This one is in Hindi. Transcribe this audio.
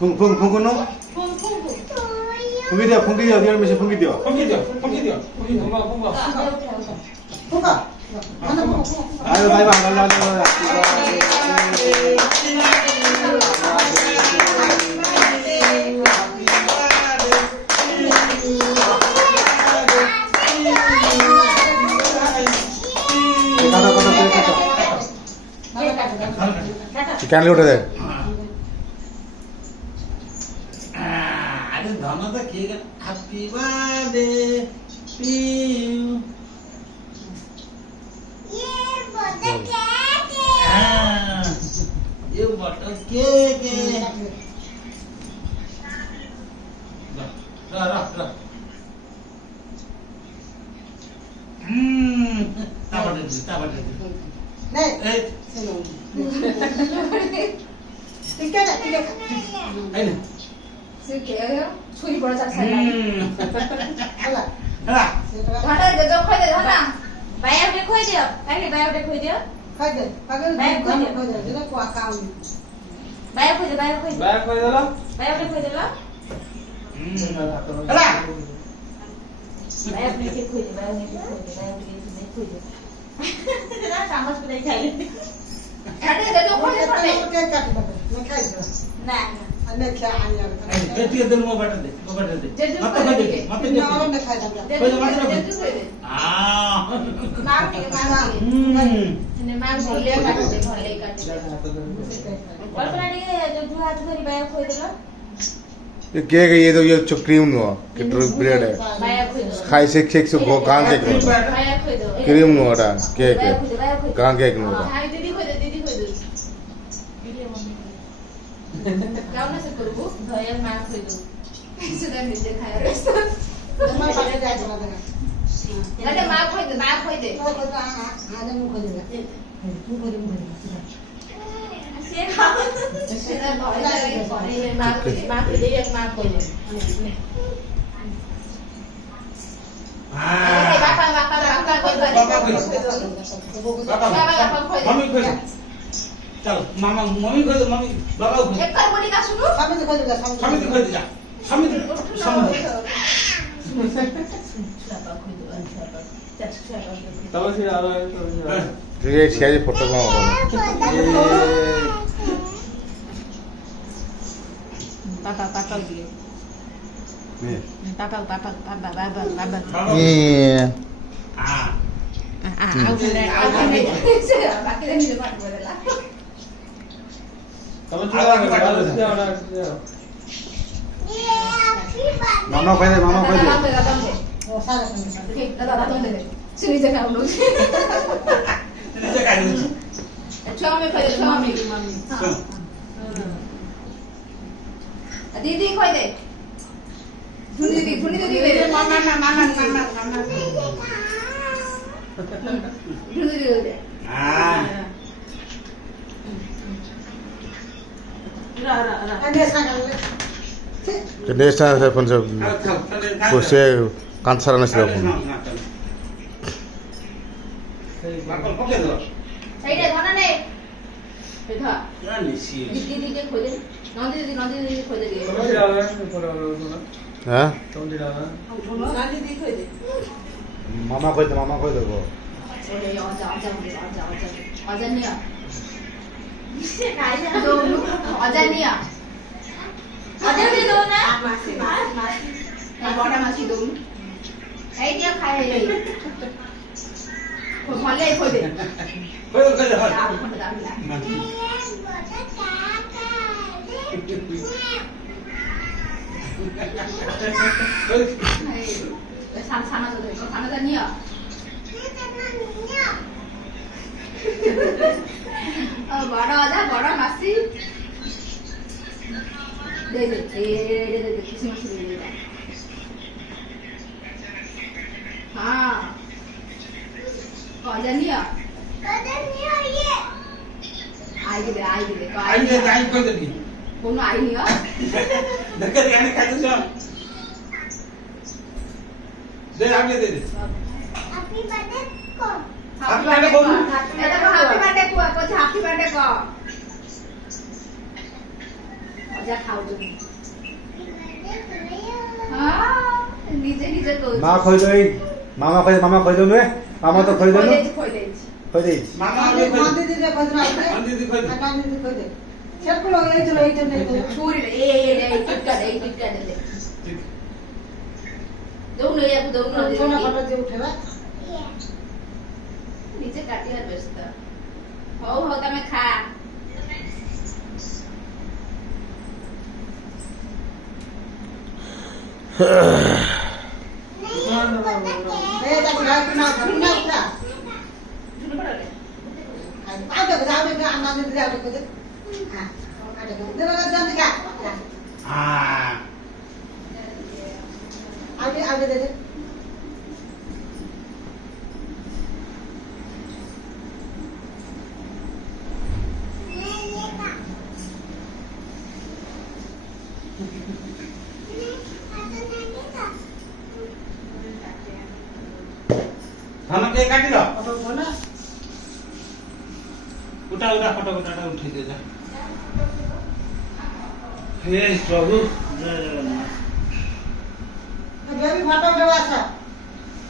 phung phung phung con nó phung cái điều thì mình sẽ phung cái điều ayo bye bye chicken load है अरे धन तो cake happy birthday to you ये बटर केक है रख ताबड़ नहीं चलो ठीक है ना छुरी बड़ा सा खाइला हला धड़ा दे दो खोई दे धड़ा बाया पे खोई दियो काहे बाया पे खोई दियो खोई दे पागल खोई दे जेना को काम बाया खोई दे बाया खोई देला बाया पे खोई देला हला बाया पे खोई दे बाया पे खोई दे तेरा सामस पे खाइले धड़ा दे दो खोई दे केक काट दे मैं खाई दे ना अन्य क्या आया ये दिल में बटर दे मत खोई दे मत दे मैं खाई दे खोई दे मत दे मार के ने मार भले काट दे और प्राणी जो दो हाथ धरी बाया खोई देला ये केक ये तो ये क्रीम नो कि ब्रेड है बाया खोई दो खाई से केक से गो कान केक नो बाया खोई दो क्रीम नो रा केक कान केक नो हाय दीदी खोई दे गाउन से करबो भयल मार खोई दो सुधा निजे खाया रेस्तो मैं बाटे जा जा लगे मार खोई दे आने मुंह खोई दे तू खोई से खा से ना भयल मार खोई दे एक मार खोई दे हां बापा खोई दे मम्मी खोई दे चल मामा मम्मी खोई दे मम्मी बाबा खोई एक कर बोली का सुनो सामने खोई दे सामने खोई दे जा सामने तब से आ रहा है ये छे फोटो को पापा दिए ये पापा ये हां out से बाकी नहीं जो बात बोलेला तब से मामा खोई दे सारा ठीक दादा तुम दे सुनी जगह हम लोग नीचे का दे छुआ में खोई दे छुआ में मम्मी दीदी खोई दे धुनी दीदी दे मामा धुनी दीदी दे हां अन्य सारा के नेक्स्ट टाइम से अपन से कोसे कांसारा न से बाकल पके दो सही दे धना नहीं बेटा रानी सी दीदी के खोई दे नंदी दीदी खोई दे हां नंदी दीदी खोई दे मामा खोई दे वो ओले आजा नहीं इसे खाई जा दो आजा नहीं दो ना मासी बड़ा मासी दो आइडिया खाए ये भले खोई दे खोई दे आप खोई दे साना तो देखो साना जानिया बड़ा मासी दे किसी में से दे हाँ जानिया ये आई दे आई खोई दे कोनो आई नहीं हो धक्का दे आने खाते जाओ दे आगे दे हैप्पी बर्थडे को हैप्पी बर्थडे को हैप्पी बर्थडे को हैप्पी बर्थडे को যা খাও তুমি হ্যাঁ নিজে নিজে কইছো মা কই দই মামা কই নুয়ে মামা তো কই দই কই দেইছি কই দেই মামা আগে কই মান দিদি রে বদনা আছে মান দিদি কই দে। মান দিদি কই দে সেগুলো এই চলো এই জন্য ছুরি এই টিটকা দে দৌড় যাবো দৌড় সোনা ফটো দিয়ে উঠেবা নিচে কাটিয়ার ব্যস্ত হও হও তুমি খা এই দেখো না না না না ঝুলে পড়লে আগে যাবে না আনা দিদি যাবে কই দে হ্যাঁ আগে দেবা জান দিগা আগে দে দে ধান কে কাটি দাও ফটো বনা উঠা ফটো উঠাটা উঠাই দে যা হে প্রভু জয় জগন্নাথ বেবি ফটো দেওয়া আছে